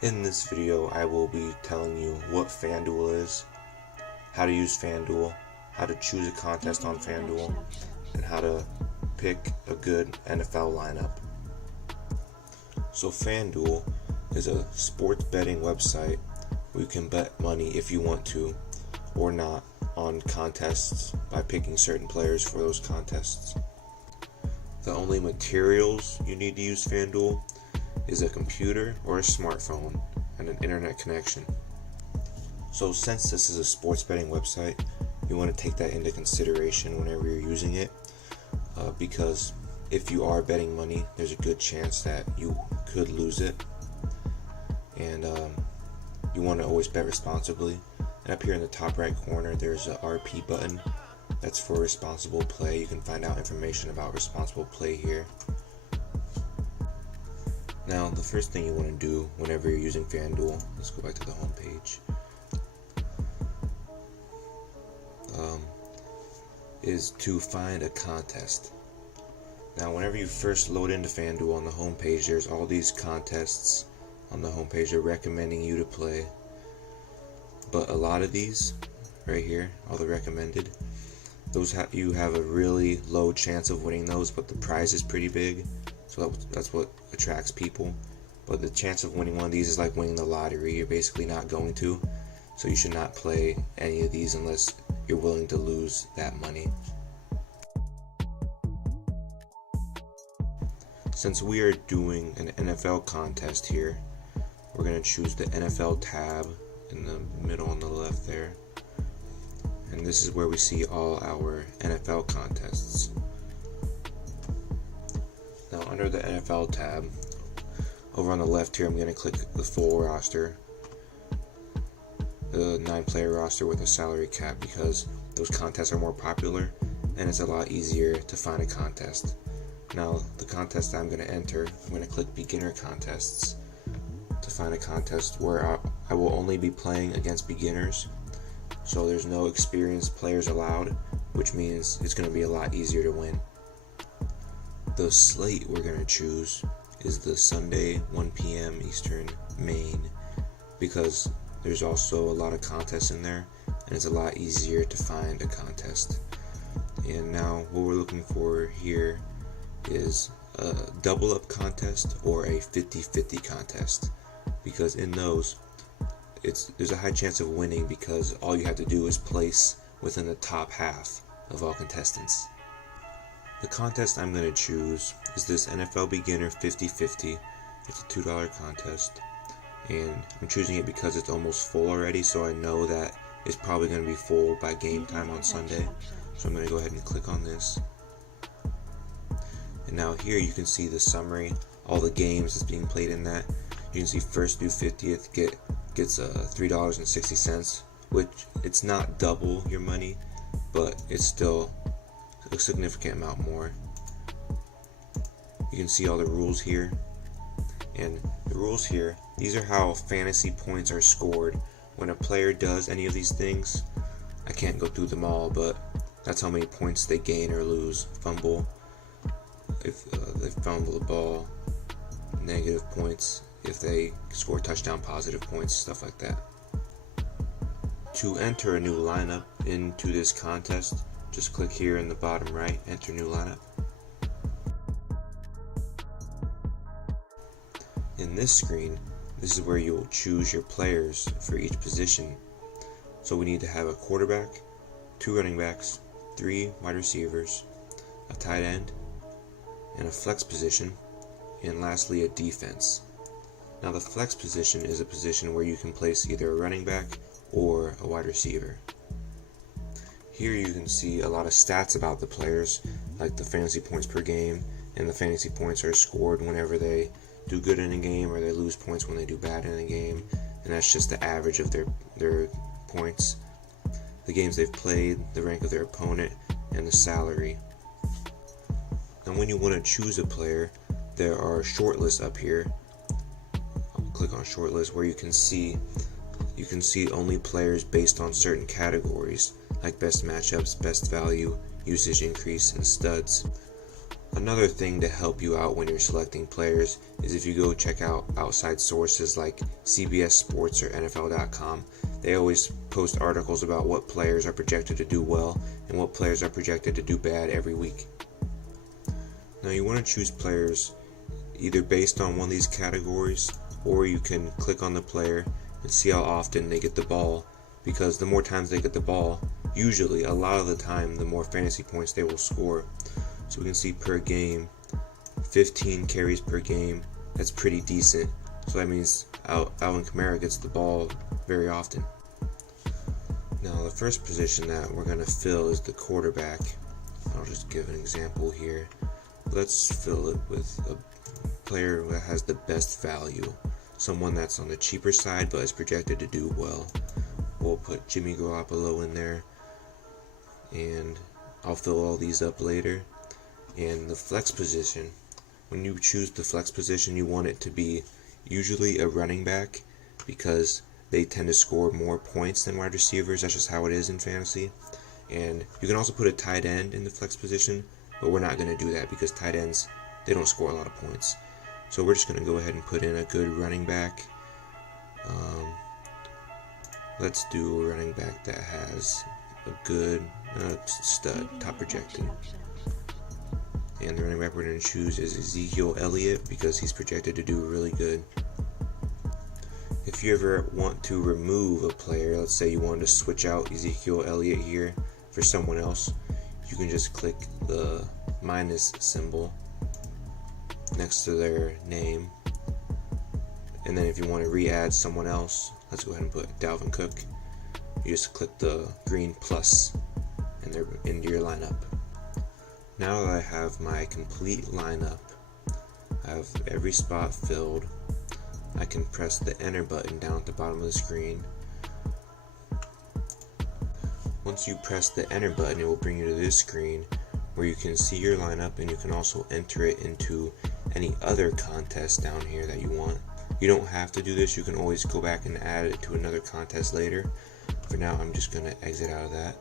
In this video, I will be telling you what Fanduel is, how to use Fanduel, how to choose a contest on Fanduel, and how to pick a good NFL lineup. So Fanduel is a sports betting website where you can bet money if you want to or not on contests by picking certain players for those contests. The only materials you need to use Fanduel is a computer or a smartphone and an internet connection. So since this is a sports betting website, you want to take that into consideration whenever you're using it, because if you are betting money, there's a good chance that you could lose it, and you want to always bet responsibly. And up here in the top right corner, there's a RP button. That's for responsible play. You can find out information about responsible play here. Now, the first thing you want to do whenever you're using Fanduel, let's go back to the home page, is to find a contest. Now, whenever you first load into Fanduel on the home page, there's all these contests on the home page they're recommending you to play. But a lot of these, right here, all the recommended, you have a really low chance of winning those, but the prize is pretty big. So that's what attracts people. But the chance of winning one of these is like winning the lottery. You're basically not going to. So you should not play any of these unless you're willing to lose that money. Since we are doing an NFL contest here, we're going to choose the NFL tab in the middle on the left there. And this is where we see all our NFL contests. Now, under the NFL tab, over on the left here, I'm going to click the full roster, the 9-player roster with a salary cap, because those contests are more popular and it's a lot easier to find a contest. Now, the contest I'm going to enter, I'm going to click beginner contests to find a contest where I will only be playing against beginners. So there's no experienced players allowed, which means it's going to be a lot easier to win. The slate we're going to choose is the Sunday 1 p.m. Eastern main, because there's also a lot of contests in there and it's a lot easier to find a contest. And now what we're looking for here is a double up contest or a 50-50 contest, because in those there's a high chance of winning because all you have to do is place within the top half of all contestants. The contest I'm going to choose is this NFL Beginner 50-50. It's a $2 contest, and I'm choosing it because it's almost full already, so I know that it's probably going to be full by game time on Sunday. So I'm going to go ahead and click on this. And now here you can see the summary, all the games that's being played in that. You can see first through 50th gets $3.60, which it's not double your money, but it's still a significant amount more. You can see all the rules here, and the rules here, these are how fantasy points are scored when a player does any of these things. I can't go through them all, but that's how many points they gain or lose. Fumble, if they fumble the ball, negative points if they score touchdown, positive points, stuff like that. To enter a new lineup into this contest, just click here in the bottom right, enter new lineup. In this screen, this is where you'll choose your players for each position. So we need to have a quarterback, 2 running backs, 3 wide receivers, a tight end, and a flex position, and lastly a defense. Now, the flex position is a position where you can place either a running back or a wide receiver. Here you can see a lot of stats about the players, like the fantasy points per game, and the fantasy points are scored whenever they do good in a game or they lose points when they do bad in a game, and that's just the average of their points, the games they've played, the rank of their opponent, and the salary. And when you want to choose a player, there are shortlists up here. Click on shortlist where you can see only players based on certain categories like best matchups, best value, usage increase, and studs. Another thing to help you out when you're selecting players is if you go check out outside sources like CBS Sports or NFL.com. They always post articles about what players are projected to do well and what players are projected to do bad every week. Now you want to choose players either based on one of these categories, or you can click on the player and see how often they get the ball, because the more times they get the ball, usually a lot of the time, the more fantasy points they will score. So we can see per game, 15 carries per game. That's pretty decent. So that means Alvin Kamara gets the ball very often. Now the first position that we're going to fill is the quarterback. I'll just give an example here. Let's fill it with a player that has the best value. Someone that's on the cheaper side but is projected to do well. We'll put Jimmy Garoppolo in there, and I'll fill all these up later. And the flex position, when you choose the flex position, you want it to be usually a running back, because they tend to score more points than wide receivers. That's just how it is in fantasy. And you can also put a tight end in the flex position, but we're not going to do that because tight ends, they don't score a lot of points. So we're just going to go ahead and put in a good running back. Let's do a running back that has a good stud, top projected. And the running back we're going to choose is Ezekiel Elliott, because he's projected to do really good. If you ever want to remove a player, let's say you wanted to switch out Ezekiel Elliott here for someone else, you can just click the minus symbol next to their name. And then if you want to re-add someone else, let's go ahead and put Dalvin Cook. You just click the green plus and they're into your lineup. Now that I have my complete lineup, I have every spot filled, I can press the enter button down at the bottom of the screen. Once you press the enter button, it will bring you to this screen where you can see your lineup, and you can also enter it into any other contest down here that you want. You don't have to do this, you can always go back and add it to another contest later. For now, I'm just going to exit out of that.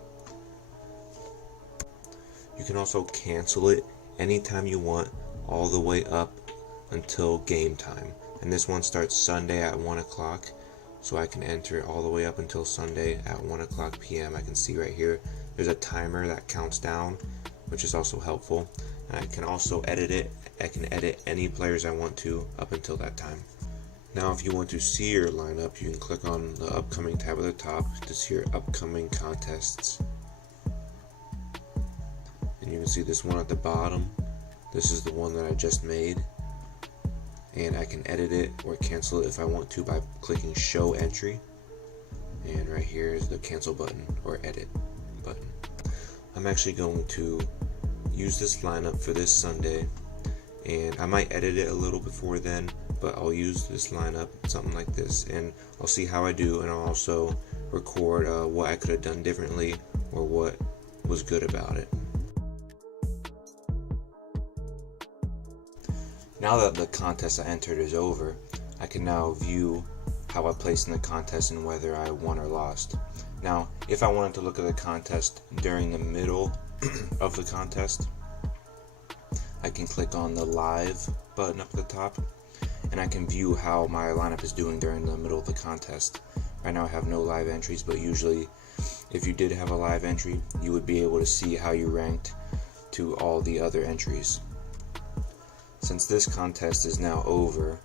You can also cancel it anytime you want, all the way up until game time. And this one starts Sunday at 1 o'clock, so I can enter it all the way up until Sunday at 1 o'clock p.m. I can see right here, there's a timer that counts down, which is also helpful. And I can also edit it. I can edit any players I want to up until that time. Now, if you want to see your lineup, you can click on the upcoming tab at the top to see your upcoming contests. And you can see this one at the bottom. This is the one that I just made. And I can edit it or cancel it if I want to by clicking show entry. And right here is the cancel button or edit button. I'm actually going to use this lineup for this Sunday, and I might edit it a little before then, but I'll use this lineup, something like this, and I'll see how I do, and I'll also record what I could have done differently or what was good about it. Now that the contest I entered is over, I can now view how I placed in the contest and whether I won or lost. Now, if I wanted to look at the contest during the middle of the contest, I can click on the live button up at the top, and I can view how my lineup is doing during the middle of the contest. Right now I have no live entries, but usually if you did have a live entry, you would be able to see how you ranked to all the other entries. Since this contest is now over,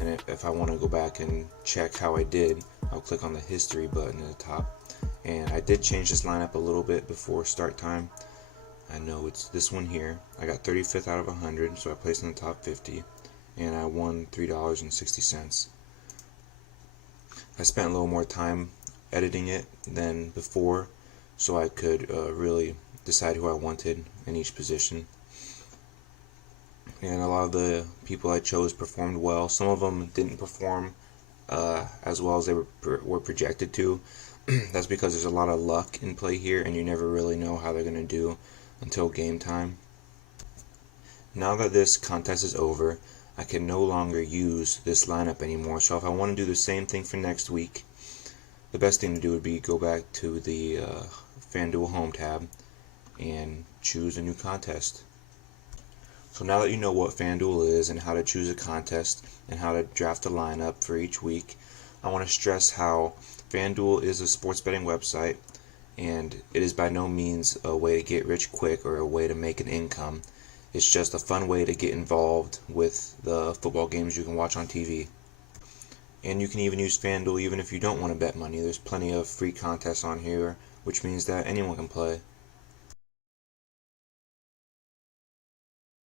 and if I want to go back and check how I did, I'll click on the history button at the top. And I did change this lineup a little bit before start time. I know it's this one here. I got 35th out of 100, so I placed in the top 50, and I won $3.60. I spent a little more time editing it than before, so I could really decide who I wanted in each position. And a lot of the people I chose performed well. Some of them didn't perform as well as they were projected to. That's because there's a lot of luck in play here, and you never really know how they're going to do until game time. Now that this contest is over, I can no longer use this lineup anymore. So if I want to do the same thing for next week, the best thing to do would be go back to the Fanduel home tab and choose a new contest. So now that you know what Fanduel is and how to choose a contest and how to draft a lineup for each week, I want to stress how Fanduel is a sports betting website, and it is by no means a way to get rich quick or a way to make an income. It's just a fun way to get involved with the football games you can watch on TV. And you can even use FanDuel even if you don't want to bet money. There's plenty of free contests on here, which means that anyone can play.